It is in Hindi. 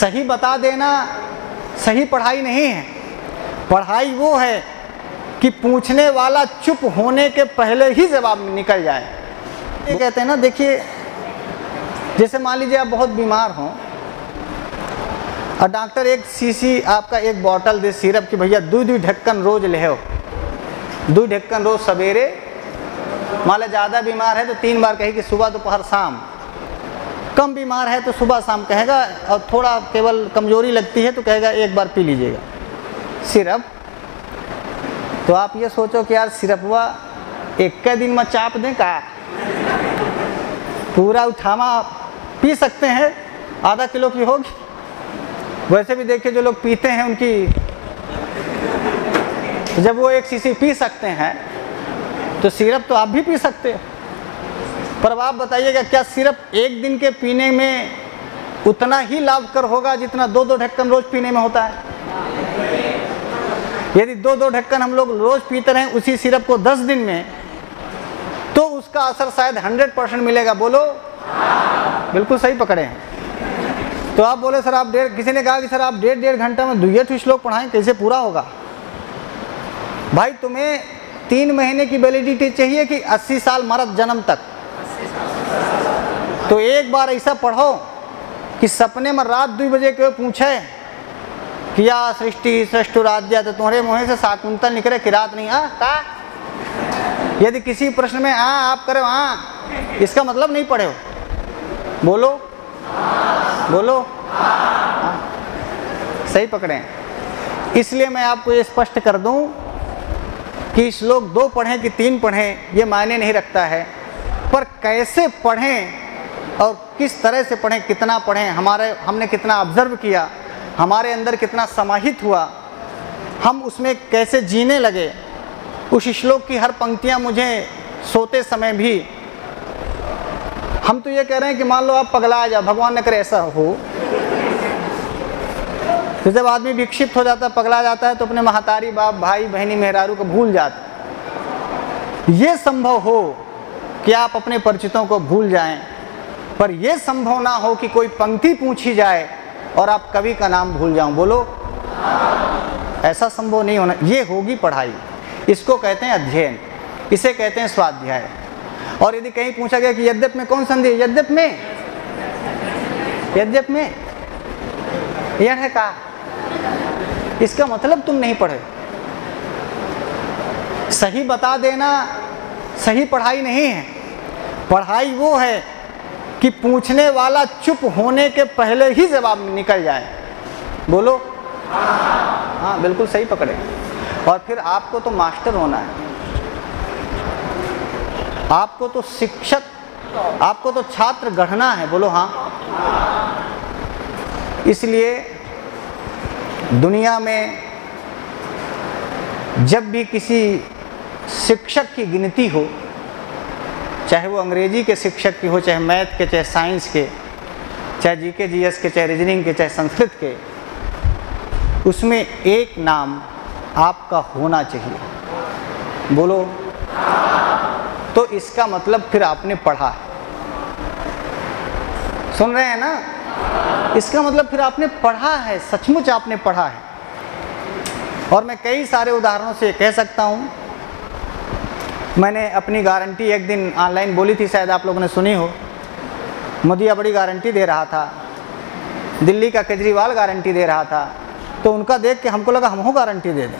सही बता देना सही पढ़ाई नहीं है। पढ़ाई वो है कि पूछने वाला चुप होने के पहले ही जवाब निकल जाए। ये कहते हैं ना, देखिए जैसे मान लीजिए आप बहुत बीमार हों और डॉक्टर एक शीशी आपका एक बॉटल दे सिरप की, भैया 2 ढक्कन रोज ले हो, 2 ढक्कन रोज सवेरे। मान लो ज़्यादा बीमार है तो 3 बार कहे कि सुबह दोपहर शाम, कम बीमार है तो सुबह शाम कहेगा, और थोड़ा केवल कमजोरी लगती है तो कहेगा 1 बार पी लीजिएगा सिरप। तो आप ये सोचो कि यार सिरपवा एक दिन में चाप दें का, पूरा उठावा पी सकते हैं, आधा किलो की होगी। वैसे भी देखिए जो लोग पीते हैं उनकी, जब वो एक शीशी पी सकते हैं तो सिरप तो आप भी पी सकते हो। पर अब आप बताइएगा क्या सिर्फ एक दिन के पीने में उतना ही लाभकर होगा जितना 2 ढक्कन रोज पीने में होता है? यदि 2 ढक्कन हम लोग रोज पीते रहें उसी सिरप को 10 दिन में, तो उसका असर शायद 100% मिलेगा। बोलो बिल्कुल सही पकड़े हैं। तो आप बोले सर आप किसी ने कहा कि सर आप 1.5 घंटा में 2 श्लोक पढ़ाएं, कैसे पूरा होगा? भाई तुम्हें 3 महीने की वैलिडिटी चाहिए कि 80 साल मरद जन्म तक? तो एक बार ऐसा पढ़ो कि सपने में रात 2 बजे के पूछे कि या सृष्टि सृष्टुराध्या, तो तुम्हारे मुँह से शाकुंतल निकले कि रात नहीं आ का। यदि किसी प्रश्न में आप करो इसका मतलब नहीं पढ़े हो। बोलो बोलो सही पकड़े। इसलिए मैं आपको ये स्पष्ट कर दूं कि श्लोक 2 पढ़ें कि 3 पढ़ें ये मायने नहीं रखता है, पर कैसे पढ़ें और किस तरह से पढ़ें, कितना पढ़ें, हमने कितना ऑब्जर्व किया, हमारे अंदर कितना समाहित हुआ, हम उसमें कैसे जीने लगे। उस श्लोक की हर पंक्तियां मुझे सोते समय भी, हम तो ये कह रहे हैं कि मान लो आप पगला जाओ, भगवान न करे ऐसा हो। तो जब आदमी विक्षिप्त हो जाता है, पगला जाता है, तो अपने महतारी बाप भाई बहनी मेहरारू को भूल जाता। ये संभव हो कि आप अपने परिचितों को भूल जाएं, पर यह संभव ना हो कि कोई पंक्ति पूछी जाए और आप कवि का नाम भूल जाओ। बोलो ऐसा संभव नहीं होना। ये होगी पढ़ाई, इसको कहते हैं अध्ययन, इसे कहते हैं स्वाध्याय। और यदि कहीं पूछा गया कि यद्यप में कौन संधि है? यद्यप में यह है का, इसका मतलब तुम नहीं पढ़े। सही बता देना सही पढ़ाई नहीं है। पढ़ाई वो है कि पूछने वाला चुप होने के पहले ही जवाब निकल जाए। बोलो हाँ बिल्कुल सही पकड़े। और फिर आपको तो मास्टर होना है, आपको तो शिक्षक, आपको तो छात्र गढ़ना है। बोलो हाँ। इसलिए दुनिया में जब भी किसी शिक्षक की गिनती हो, चाहे वो अंग्रेजी के शिक्षक की हो, चाहे मैथ के, चाहे साइंस के, चाहे जीके जीएस के, चाहे रीजनिंग के, चाहे संस्कृत के, उसमें एक नाम आपका होना चाहिए। बोलो तो इसका मतलब फिर आपने पढ़ा है। सुन रहे हैं ना? इसका मतलब फिर आपने पढ़ा है, सचमुच आपने पढ़ा है। और मैं कई सारे उदाहरणों से कह सकता हूं। मैंने अपनी गारंटी एक दिन ऑनलाइन बोली थी, शायद आप लोगों ने सुनी हो। मोदी बड़ी गारंटी दे रहा था, दिल्ली का केजरीवाल गारंटी दे रहा था, तो उनका देख के हमको लगा हम गारंटी दे दें।